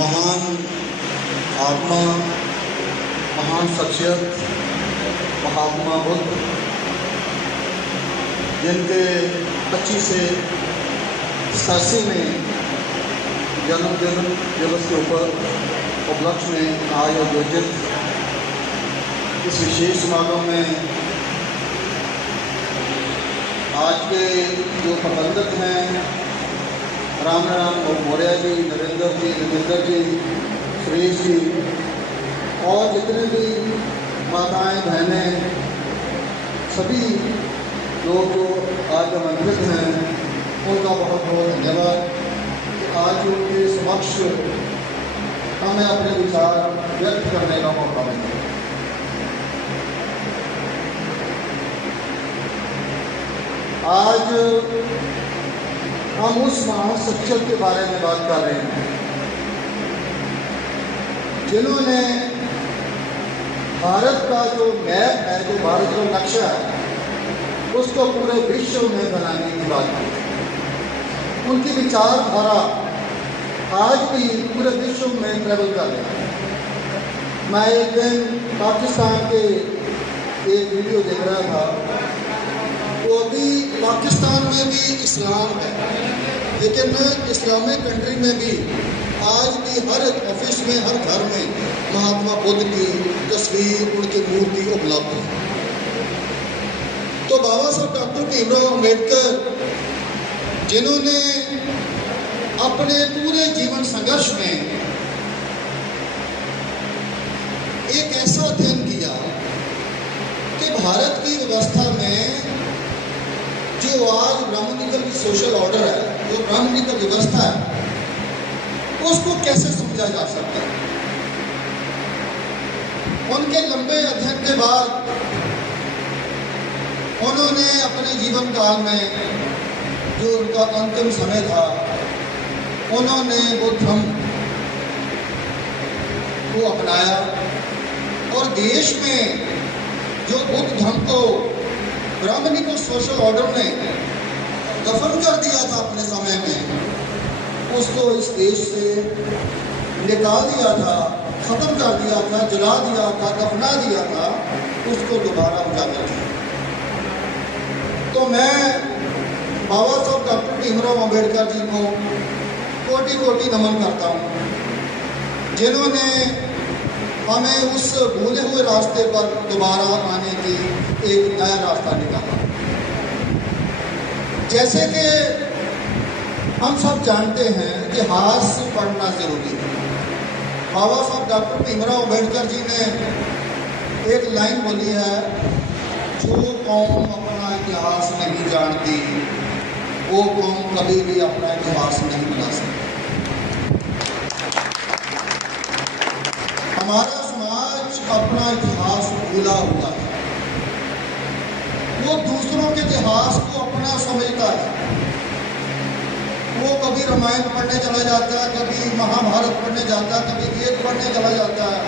महान आत्मा, महान शख्सियत महात्मा बुद्ध, जिनके 25 से 87 में जन्म दिवस के ऊपर उपलक्ष्य में आयोजित इस विशेष समारोह में आज के जो प्रबंधक हैं राम मौर्य जी, नरेंद्र जी, सुरेश जी और जितने भी माताएं बहनें, सभी लोग जो आज आमंत्रित हैं उनका बहुत बहुत धन्यवाद कि आज उनके समक्ष हमें अपने विचार व्यक्त करने का मौका मिला। आज हम उस महान शख्सियत के बारे में बात कर रहे हैं जिन्होंने भारत का जो मैप है, जो भारत का नक्शा है, उसको पूरे विश्व में बनाने की बात की। उनकी विचारधारा आज भी पूरे विश्व में ट्रेवल कर रही है। मैं एक दिन पाकिस्तान के एक वीडियो देख रहा था, तो अभी पाकिस्तान में भी इस्लाम है, लेकिन इस्लामिक कंट्री में भी आज भी हर ऑफिस में, हर घर में महात्मा बुद्ध की तस्वीर, उनकी मूर्ति उपलब्ध है। तो बाबा साहब डॉक्टर भीमराव अम्बेडकर, जिन्होंने अपने पूरे जीवन संघर्ष में एक ऐसा अध्ययन किया कि भारत की व्यवस्था में जो आज ब्राह्मणिकल सोशल ऑर्डर है, जो ब्राह्मणिकल व्यवस्था है, उसको कैसे समझा जा सकता है। उनके लंबे अध्ययन के बाद उन्होंने अपने जीवन काल में जो उनका अंतिम समय था, उन्होंने बुद्ध धर्म को अपनाया और देश में जो बुद्ध धर्म को ब्राह्मणिकल सोशल ऑर्डर ने दफन कर दिया था अपने समय में, उसको इस देश से निकाल दिया था, ख़त्म कर दिया था, जला दिया था, दफना दिया था, उसको दोबारा उजागर किया। तो मैं बाबा साहब डॉक्टर भीमराव अम्बेडकर जी को कोटि कोटि नमन करता हूँ, जिन्होंने हमें उस भूले हुए रास्ते पर दोबारा आने की एक नया रास्ता निकाला। जैसे कि हम सब जानते हैं कि इतिहास पढ़ना जरूरी है। बाबा साहब डॉक्टर भीमराव अम्बेडकर जी ने एक लाइन बोली है, जो कौम अपना इतिहास नहीं जानती वो कौम कभी भी अपना इतिहास नहीं बना सकती। हमारा समाज अपना इतिहास भूला हुआ है, वो दूसरों के इतिहास को अपना समझता है। वो कभी रामायण पढ़ने चला जाता है, कभी महाभारत पढ़ने जाता है, कभी वेद पढ़ने चला जाता है,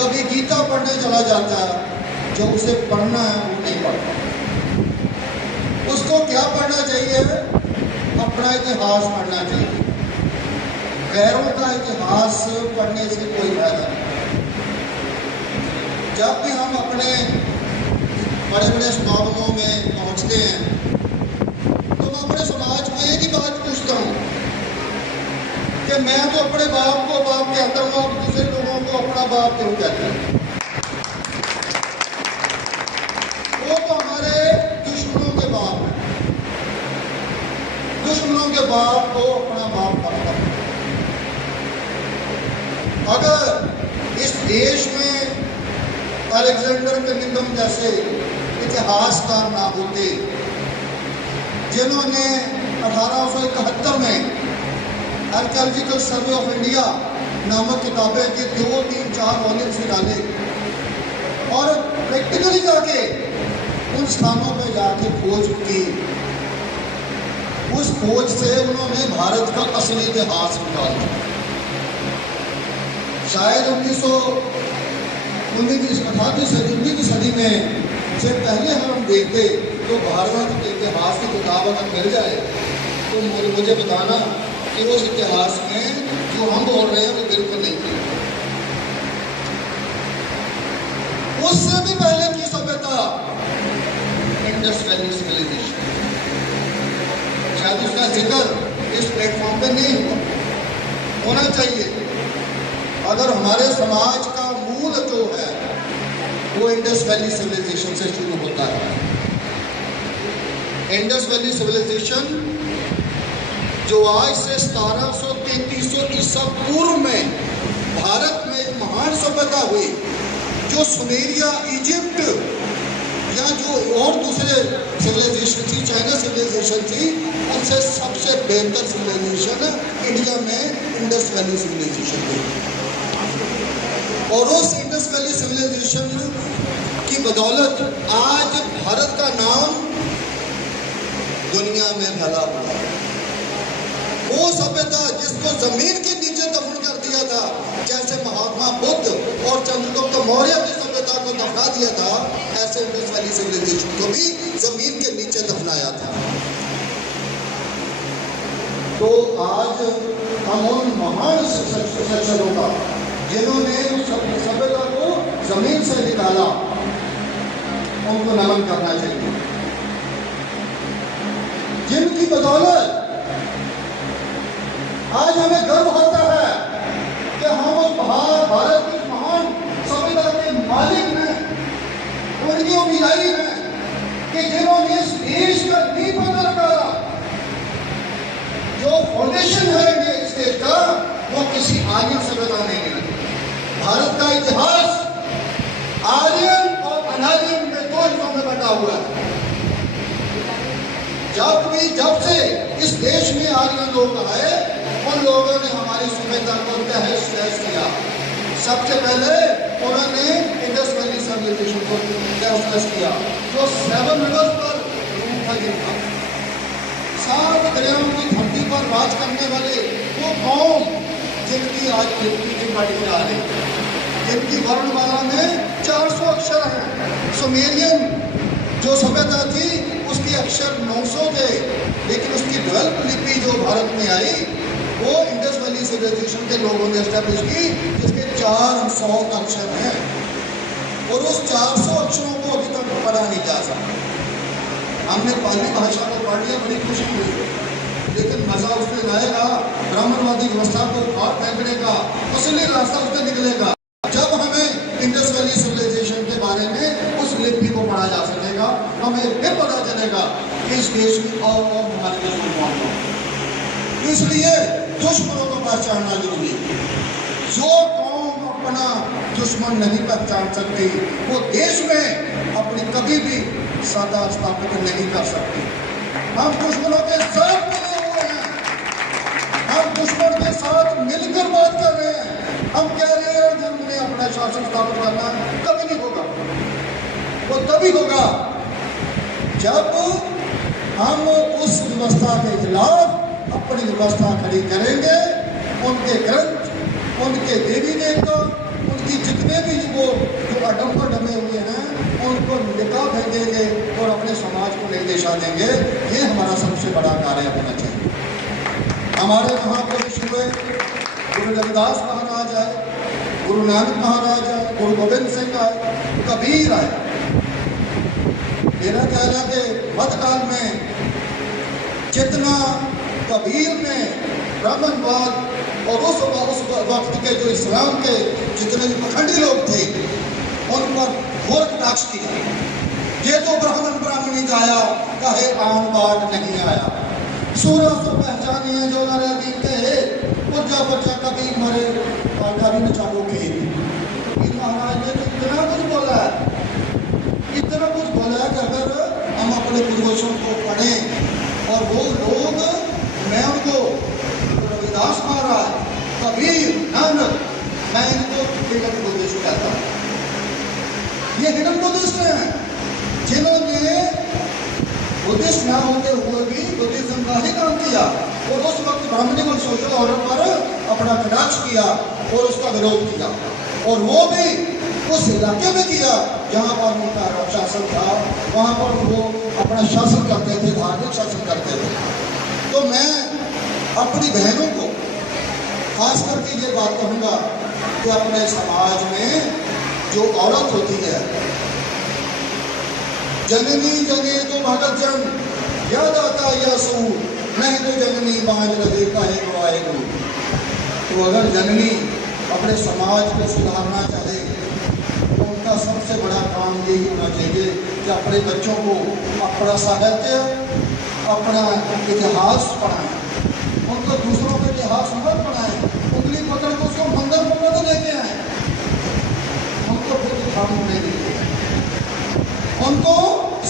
कभी गीता पढ़ने चला जाता है। जो उसे पढ़ना है वो नहीं पढ़ता। उसको क्या पढ़ना चाहिए? अपना इतिहास पढ़ना चाहिए। गैरों का इतिहास पढ़ने से कोई फायदा नहीं। जब भी हम अपने बड़े बड़े समागमों में पहुंचते हैं तो मैं अपने समाज को एक ही बात पूछता हूँ कि मैं तो अपने बाप को बाप कहता हूँ, और दूसरे लोगों को अपना बाप क्यों कहते हैं? वो तो हमारे दुश्मनों के बाप हैं, दुश्मनों के बाप को अपना बाप कहता है। अगर इस देश में अलेक्जेंडर कनिंघम जैसे इतिहासकार ना होते, जिन्होंने 1871 में आर्कियोलॉजिकल सर्वे ऑफ इंडिया नामक किताबें की 2, 3, 4 वॉल्यूम्स निकाले और प्रैक्टिकली जाके उन स्थानों पर जाके खोज की, उस खोज से उन्होंने भारत का असली इतिहास निकाला। शायद 19वीं सदी में से पहले हम देखते तो भारत के इतिहास की किताब अगर मिल जाए तो मुझे बताना कि उस इतिहास में जो हम बोल रहे हैं वो बिल्कुल नहीं थी। उससे भी पहले की सभ्यता इंडस वैली सिविलाइजेशन, शायद उसका जिक्र इस प्लेटफॉर्म पे नहीं होना चाहिए। अगर हमारे समाज का मूल जो है वो इंडस वैली सिविलाइजेशन से शुरू होता है। इंडस वैली सिविलाइजेशन जो आज से 1700-3300 ईसा पूर्व में भारत में एक महान सभ्यता हुई, जो सुमेरिया, इजिप्ट या जो और दूसरे सिविलाइजेशन थी, चाइना सिविलाइजेशन थी, उनसे सबसे बेहतर सिविलाइजेशन इंडिया में इंडस वैली सिविलाइजेशन थी। और उस इंडस वैली सिविलाइजेशन की बदौलत आज भारत का नाम दुनिया में फैला हुआ है। वो सभ्यता जिसको जमीन के नीचे दफन कर दिया था, जैसे महात्मा बुद्ध और चंद्रगुप्त मौर्य की सभ्यता को दफना दिया था, ऐसे इंडस वैली सिविलाइजेशन को भी जमीन के नीचे दफनाया था। तो आज हम उन महान शिक्षकों का, जिन्होंने उस सभ्यता को जमीन से निकाला, उनको नमन करना चाहिए, जिनकी बदौलत आज हमें गर्व होता है कि हम उस भारत की महान सभ्यता के मालिक हैं, उनकी उम्मीदवारी है कि जिन्होंने इस देश का नींव पत्थर रखा, जो फाउंडेशन है इस देश का, वो किसी आर्यन सभ्यता नहीं है। भारत का इतिहास आर्यन और अनार्यन में दो हिस्सों में बटा हुआ है। जब से इस देश में आर्यन लोग आए, उन लोगों ने हमारी सभ्यता को तहस नहस किया। सबसे पहले उन्होंने इंडस वैली सिविलाइजेशन को तहस नहस किया, जो 7 रिवर्स पर था। 7 दरियाओं की धरती पर राज करने वाले वो कौम, जिनकी आज की पढ़ी जा रही है, जिनकी वर्णमाला में 400 अक्षर हैं। सुमेरियन जो सभ्यता थी उसके अक्षर 900 थे, लेकिन उसकी डेवलप लिपि जो भारत में आई वो इंडस वैली सिविलाइजेशन के लोगों ने एस्टैब्लिश की, जिसके 400 अक्षर हैं। और उस 400 अक्षरों को अभी तक पढ़ा नहीं जा सकता। हमने पाली भाषा को पढ़ लिया, बड़ी खुशी हुई, लेकिन मजा उसमें आएगा ब्राह्मणवादी व्यवस्था को काट फेंकने का, असली रास्ता उससे निकलेगा जब हमें इंडस वैली सिविलाइजेशन के बारे में उस लिपि को पढ़ा जा सकेगा। हमें फिर पता चलेगा कि इस देश में और हमारे दुश्मन कौन कौन। इसलिए दुश्मनों को पहचानना जरूरी है। जो कौम अपना दुश्मन नहीं पहचान सकती, वो देश में अपनी कभी भी सत्ता स्थापित नहीं कर सकती। हम दुश्मनों के साथ मिले हुए हैं, हम दुश्मन के साथ मिलकर बात कर रहे हैं। हम कह रहे हैं कि हमने अपना शासन स्थापित करना है, कभी नहीं होगा। वो तभी होगा जब हम उस व्यवस्था के खिलाफ अपनी व्यवस्था खड़ी करेंगे। उनके ग्रंथ, उनके देवी देवता, उनकी जितने भी वो जो अडम्बर डमे हुए हैं, उनको निकाल फेंकेंगे और अपने समाज को निर्देशा देंगे। ये हमारा सबसे बड़ा कार्य होना चाहिए। हमारे महापुरुष हुए गुरु रविदास महाराज आए, गुरु नानक महाराज आए, गुरु गोविंद सिंह आए, कबीर आए। मेरा कहना कि मध्यकाल में जितना कबीर में ब्राह्मणवाद और उस वक्त के जो इस्लाम के जितने पखंडी लोग थे, उन पर घोर कटाक्ष किया। ये तो ब्राह्मणी गाया, कहे आन बात नहीं आया। सूरज तो पहचानिए जो नरे बीते, पुजा बच्चा कभी मरे कभी में चालू की। महाराज ने तो इतना कुछ बोला है, इतना कुछ बोला है कि अगर हम अपने पूर्वजों को पढ़ें और वो लोग, मैं उनको रविदास महाराज, कबीर, नानक, मैं इनको हिडन बुद्धिस्ट कहता हूँ। ये हिडन बुद्धिस्ट हैं जिन्होंने बुद्धिस्ट ना होते हुए भी बुद्धिज्म का ही काम किया और उस वक्त ब्राह्मणी और सोशल ऑर्डर पर अपना कटाक्ष किया और उसका विरोध किया। और वो भी उस इलाके में किया जहाँ पर उनका शासन था, वहाँ पर वो अपना शासन करते थे, धार्मिक शासन करते थे। तो मैं अपनी बहनों को, खास करके ये बात कहूँगा कि अपने समाज में जो औरत होती है, जननी जगे तो भगत जन याद आता या सूर, नहीं तो जननी बाज रहे काहे गवाए गो। तो अगर जननी अपने समाज को सुधारना चाहे तो उनका सबसे बड़ा काम यही होना चाहिए कि अपने बच्चों को अपना साहित्य, अपना इतिहास पढ़ाएं। उनको दूसरों का इतिहास मत पढ़ाएं, उंगली पकड़ के उसको मंदिर पर मत लेके आए, उनको खुद काम नहीं दीजिए। उनको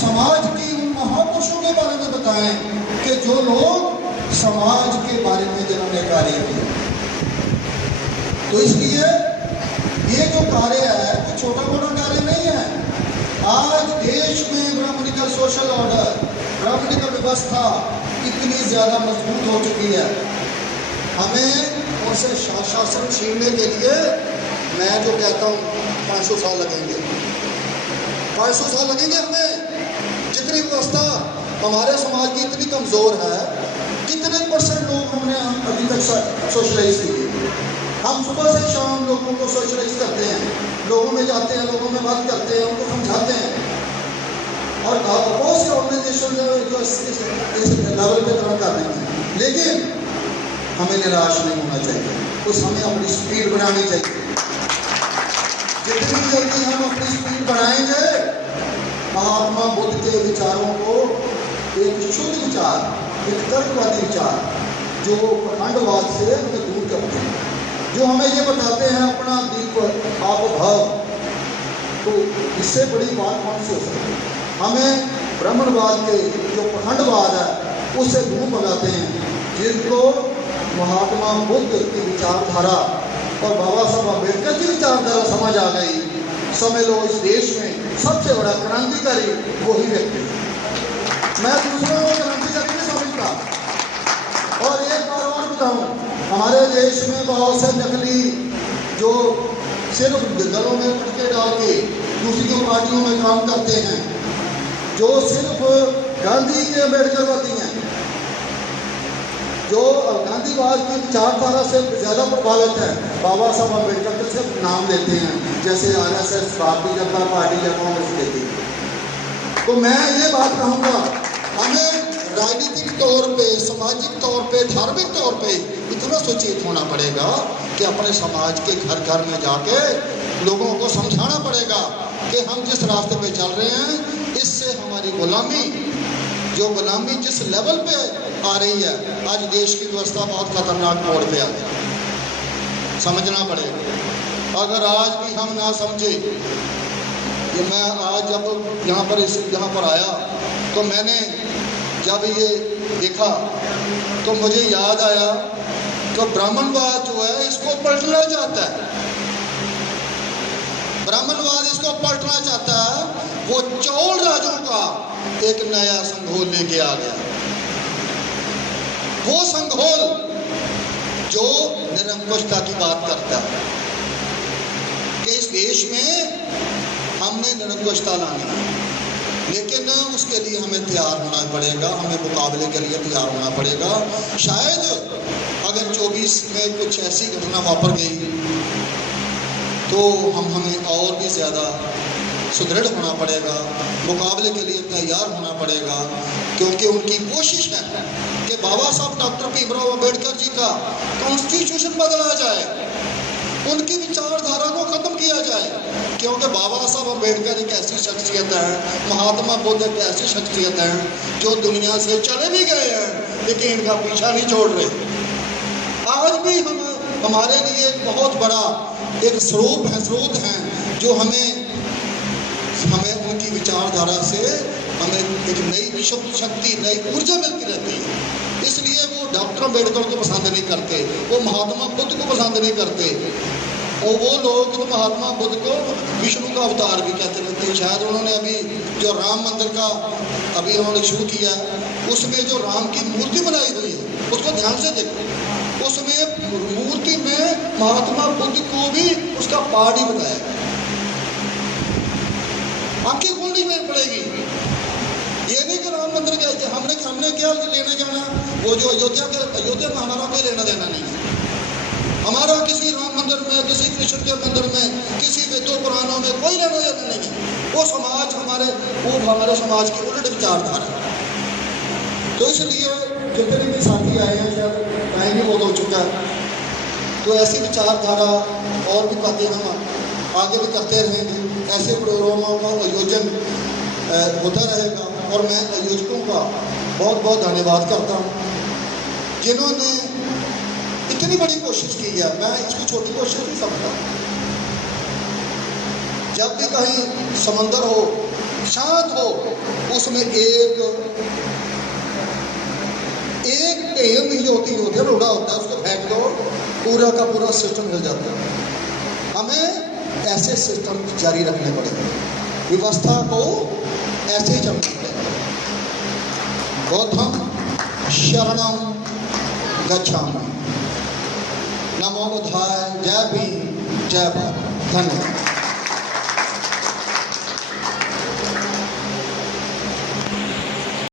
समाज की उन महापुरुषों के बारे में बताएं कि जो लोग समाज के बारे में जिन्होंने कार्य किया। तो इसलिए ये जो कार्य है वो छोटा मोटा कार्य नहीं है। आज देश में ब्राह्मणिकल सोशल ऑर्डर, ब्राह्मणिकल व्यवस्था इतनी ज़्यादा मजबूत हो चुकी है, हमें उनसे शासन छीनने के लिए मैं जो कहता हूँ 500 साल लगेंगे, 500 साल लगेंगे हमें। जितनी व्यवस्था हमारे समाज की इतनी कमज़ोर है, कितने परसेंट लोग हमने अभी तक सोशलाइज किए। हम सुबह से शाम लोगों को सोशलाइज करते हैं, लोगों में जाते हैं, लोगों में बात करते हैं, उनको समझाते हैं और बहुत से ऑर्गेनाइजेशन जो इस लेवल पे काम कर रहे हैं। लेकिन हमें निराश नहीं होना चाहिए, उस हमें अपनी स्पीड बढ़ानी चाहिए। जितनी जल्दी हम अपनी स्पीड बढ़ाएंगे, महात्मा बुद्ध के विचारों को एक शुद्ध विचार, एक तर्कवादी विचार जो प्रखंडवाद से हमें दूर करते हैं, जो हमें ये बताते हैं अपना दीप आप भाव, तो इससे बड़ी बात कौन सी हो सकती है। हमें ब्राह्मणवाद के जो प्रखंडवाद है उससे दूर भगाते हैं, जिनको महात्मा बुद्ध की विचारधारा और बाबा साहब अम्बेडकर की विचारधारा समझ आ गई। समझ लो इस देश में सबसे बड़ा क्रांतिकारी वही व्यक्ति। मैं दूसरों को क्रांतिकारी नहीं समझता। और एक बार और बताऊं, हमारे देश में बहुत से नकली जो सिर्फ दलों में पटके डाल के दूसरी पार्टियों में काम करते हैं, जो सिर्फ गांधी के अम्बेडकरवादी हैं, जो गांधीवाद की विचारधारा से ज़्यादा प्रभावित है, बाबा साहब अम्बेडकर के सिर्फ नाम लेते हैं, जैसे आरएसएस, भारतीय जनता पार्टी या कांग्रेस देती है। तो मैं ये बात कहूँगा, हमें राजनीतिक तौर पे, सामाजिक तौर पे, धार्मिक तौर पे इतना सचेत होना पड़ेगा कि अपने समाज के घर घर में जाके लोगों को समझाना पड़ेगा कि हम जिस रास्ते पे चल रहे हैं इससे हमारी गुलामी, जो गुलामी जिस लेवल पे आ रही है, आज देश की व्यवस्था बहुत खतरनाक मोड़ पे आ गई, समझना पड़ेगा। अगर आज भी हम ना समझे, कि मैं आज जब यहाँ पर आया तो मैंने जब ये देखा तो मुझे याद आया तो ब्राह्मणवाद जो है इसको पलटना चाहता है, ब्राह्मणवाद इसको पलटना चाहता है। वो चौल राजों का एक नया संघोल लेके आ गया, वो संघोल जो निरंकुशता की बात करता है कि इस देश में हमने निरंकुशता लानी है, लेकिन उसके लिए हमें तैयार होना पड़ेगा, हमें मुकाबले के लिए तैयार होना पड़ेगा। शायद अगर 24 में कुछ ऐसी घटना वापर गई तो हमें और भी ज़्यादा सुदृढ़ होना पड़ेगा, मुकाबले के लिए तैयार होना पड़ेगा, क्योंकि उनकी कोशिश है कि बाबा साहब डॉक्टर भीमराव अम्बेडकर जी का कॉन्स्टिट्यूशन बदला जाए, उनकी विचारधारा को खत्म किया जाए, क्योंकि बाबा साहब अम्बेडकर एक ऐसी शख्सियत है, महात्मा बुद्ध एक ऐसी शख्सियत है जो दुनिया से चले भी गए हैं लेकिन इनका पीछा नहीं छोड़ रहे। आज भी हमारे लिए एक बहुत बड़ा एक स्रोत हैं जो हमें उनकी विचारधारा से हमें एक नई शक्ति, नई ऊर्जा मिलती रहती है। इसलिए वो डॉक्टर अम्बेडकर को पसंद नहीं करते, वो महात्मा बुद्ध को पसंद नहीं करते, और वो लोग तो महात्मा बुद्ध को विष्णु का अवतार भी कहते रहते हैं। शायद उन्होंने अभी जो राम मंदिर का अभी उन्होंने शुरू किया, उसमें जो राम की मूर्ति बनाई हुई है उसको ध्यान से देखो, उसमें मूर्ति में महात्मा बुद्ध को भी उसका पार्ट ही बताया। आंखें खोलनी पड़ेगी, ये नहीं कि राम मंदिर गए थे, हमने क्या लेना जाना, वो जो अयोध्या का हमारा कोई लेना देना नहीं है। हमारा किसी राम मंदिर में, किसी कृष्ण के मंदिर में, किसी वेदों पुराणों में कोई लेना देना नहीं है। वो हमारे समाज की उलट विचारधारा। तो इसलिए जितने भी साथी आए हैं, शायद टाइम भी बहुत हो चुका है, तो ऐसी विचारधारा और भी बातें हम आगे भी करते रहेंगे। ऐसे प्रोग्रामों का आयोजन होता रहेगा और मैं आयोजकों का बहुत बहुत धन्यवाद करता हूँ जिन्होंने इतनी बड़ी कोशिश की है। मैं इसको छोटी कोशिश नहीं समझता। जब भी कहीं समंदर हो, शांत हो, उसमें एक टेम ही होती है, रोड़ा होता है, उसको फेंक दो, पूरा का पूरा सिस्टम हिल जाता है। हमें ऐसे सिस्टम जारी रखने पड़ेंगे, व्यवस्था को ऐसे ही चलना पड़ेगा। गौतम शरणम गच्छामि। नमो बुद्धाय। जय भीम, जय भारत। धन्यवाद।